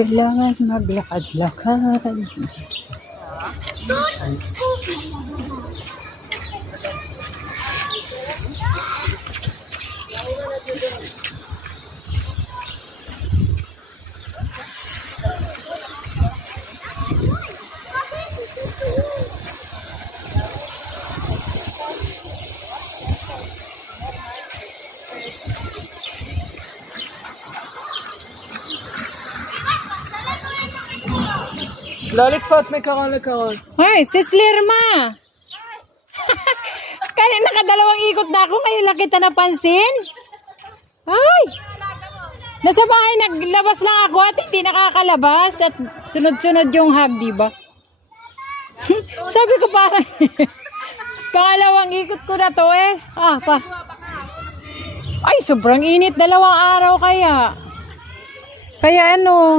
Kailangan maglakad-lakad. Lollipop, may karol. Hoy, sis Lirma! Kanina nakadalawang ikot na ako, ngayon lang kita napansin. Ay! Nasa bahay naglabas lang ako at hindi nakakalabas at sunod-sunod yung hug, diba? Sabi ko parang pangalawang ikot ko na to eh. Ay, sobrang init, 2 araw kaya. Kaya ano,